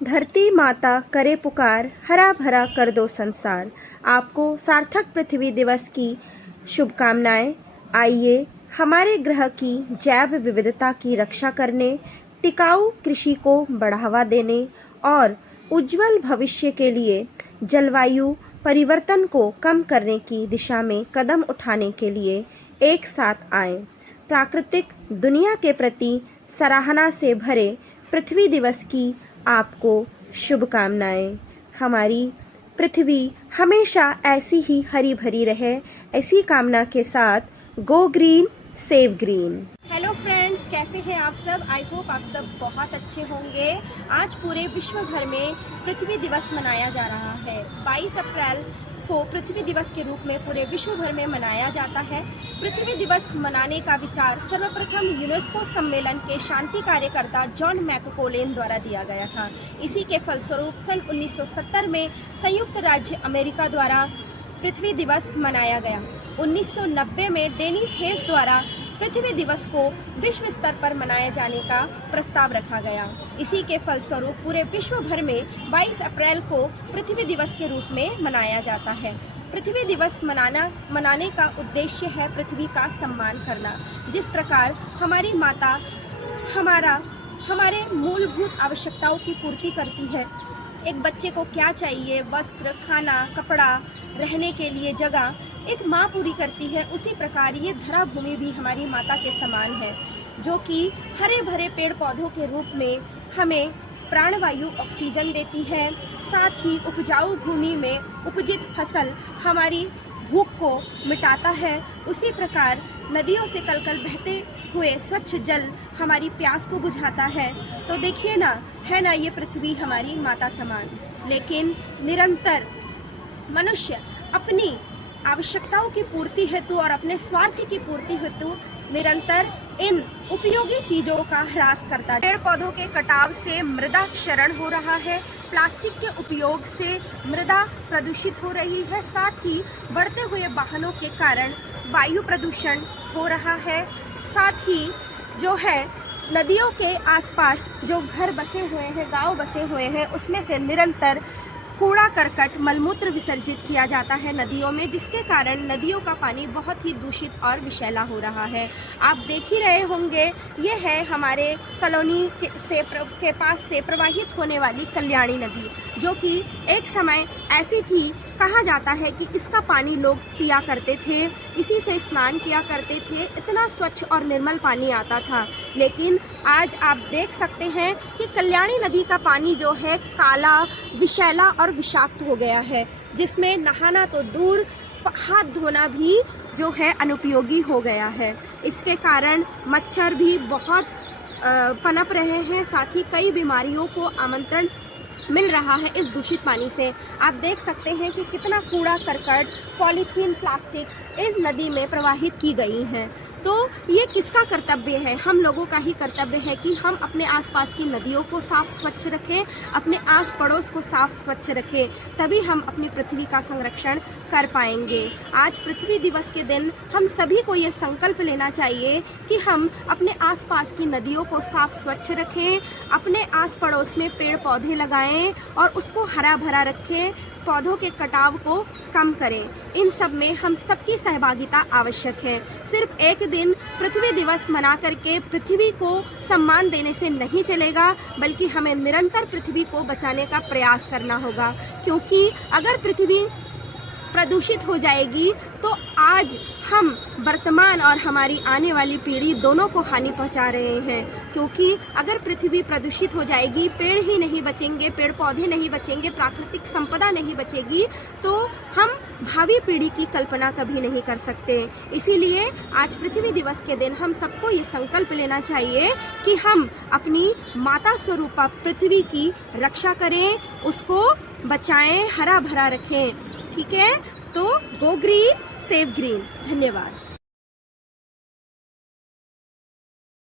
धरती माता करे पुकार, हरा भरा कर दो संसार। आपको सार्थक पृथ्वी दिवस की शुभकामनाएं। आइए हमारे ग्रह की जैव विविधता की रक्षा करने, टिकाऊ कृषि को बढ़ावा देने और उज्जवल भविष्य के लिए जलवायु परिवर्तन को कम करने की दिशा में कदम उठाने के लिए एक साथ आएं। प्राकृतिक दुनिया के प्रति सराहना से भरे पृथ्वी दिवस की आपको शुभकामनाएं। हमारी पृथ्वी हमेशा ऐसी ही हरी भरी रहे, ऐसी कामना के साथ go green save green. Hello friends, कैसे हैं आप सब? आई होप आप सब बहुत अच्छे होंगे। आज पूरे विश्व भर में पृथ्वी दिवस मनाया जा रहा है। 22 अप्रैल को पृथ्वी दिवस के रूप में पूरे विश्व भर में मनाया जाता है। पृथ्वी दिवस मनाने का विचार सर्वप्रथम यूनेस्को सम्मेलन के शांति कार्यकर्ता जॉन मैककोलेन द्वारा दिया गया था। इसी के फलस्वरूप सन 1970 में संयुक्त राज्य अमेरिका द्वारा पृथ्वी दिवस मनाया गया। 1990 में डेनिस हेस द्वारा पृथ्वी दिवस को विश्व स्तर पर मनाए जाने का प्रस्ताव रखा गया। इसी के फलस्वरूप पूरे विश्व भर में 22 अप्रैल को पृथ्वी दिवस के रूप में मनाया जाता है। पृथ्वी दिवस मनाने का उद्देश्य है पृथ्वी का सम्मान करना। जिस प्रकार हमारी माता हमारे मूलभूत आवश्यकताओं की पूर्ति करती है। एक बच्चे को क्या चाहिए, वस्त्र, खाना, कपड़ा, रहने के लिए जगह, एक माँ पूरी करती है। उसी प्रकार ये धरा भूमि भी हमारी माता के समान है, जो कि हरे भरे पेड़ पौधों के रूप में हमें प्राणवायु ऑक्सीजन देती है। साथ ही उपजाऊ भूमि में उपजित फसल हमारी भूख को मिटाता है। उसी प्रकार नदियों से कलकल बहते हुए स्वच्छ जल हमारी प्यास को बुझाता है। तो देखिए ना, है ना, ये पृथ्वी हमारी माता समान। लेकिन निरंतर मनुष्य अपनी आवश्यकताओं की पूर्ति हेतु और अपने स्वार्थ की पूर्ति हेतु निरंतर इन उपयोगी चीजों का ह्रास करता है। पेड़ पौधों के कटाव से मृदा क्षरण हो रहा है। प्लास्टिक के उपयोग से मृदा प्रदूषित हो रही है। साथ ही बढ़ते हुए वाहनों के कारण वायु प्रदूषण हो रहा है। साथ ही जो है नदियों के आसपास जो घर बसे हुए हैं, गांव बसे हुए हैं, उसमें से निरंतर कूड़ा करकट मलमूत्र विसर्जित किया जाता है नदियों में, जिसके कारण नदियों का पानी बहुत ही दूषित और विषैला हो रहा है। आप देख ही रहे होंगे, ये है हमारे कॉलोनी के पास से प्रवाहित होने वाली कल्याणी नदी, जो कि एक समय ऐसी थी, कहा जाता है कि इसका पानी लोग पिया करते थे, इसी से स्नान किया करते थे, इतना स्वच्छ और निर्मल पानी आता था। लेकिन आज आप देख सकते हैं कि कल्याणी नदी का पानी जो है काला, विषैला और विषाक्त हो गया है, जिसमें नहाना तो दूर, हाथ धोना भी जो है अनुपयोगी हो गया है। इसके कारण मच्छर भी बहुत पनप रहे हैं। साथ ही कई बीमारियों को आमंत्रण मिल रहा है इस दूषित पानी से। आप देख सकते हैं कि कितना कूड़ा करकट, पॉलीथीन, प्लास्टिक इस नदी में प्रवाहित की गई हैं। तो ये किसका कर्तव्य है? हम लोगों का ही कर्तव्य है कि हम अपने आसपास की नदियों को साफ स्वच्छ रखें, अपने आस पड़ोस को साफ स्वच्छ रखें, तभी हम अपनी पृथ्वी का संरक्षण कर पाएंगे। आज पृथ्वी दिवस के दिन हम सभी को ये संकल्प लेना चाहिए कि हम अपने आसपास की नदियों को साफ स्वच्छ रखें, अपने आस पड़ोस में पेड़ पौधे लगाएं और उसको हरा भरा रखें, पौधों के कटाव को कम करें। इन सब में हम सबकी सहभागिता आवश्यक है। सिर्फ एक दिन पृथ्वी दिवस मना करके पृथ्वी को सम्मान देने से नहीं चलेगा, बल्कि हमें निरंतर पृथ्वी को बचाने का प्रयास करना होगा। क्योंकि अगर पृथ्वी प्रदूषित हो जाएगी तो आज हम वर्तमान और हमारी आने वाली पीढ़ी दोनों को हानि पहुंचा रहे हैं। क्योंकि अगर पृथ्वी प्रदूषित हो जाएगी, पेड़ ही नहीं बचेंगे, पेड़ पौधे नहीं बचेंगे, प्राकृतिक संपदा नहीं बचेगी, तो हम भावी पीढ़ी की कल्पना कभी नहीं कर सकते। इसीलिए आज पृथ्वी दिवस के दिन हम सबको ये संकल्प लेना चाहिए कि हम अपनी माता स्वरूपा पृथ्वी की रक्षा करें, उसको बचाएं, हरा भरा रखें। ठीक है? तो गो ग्रीन सेव ग्रीन। धन्यवाद।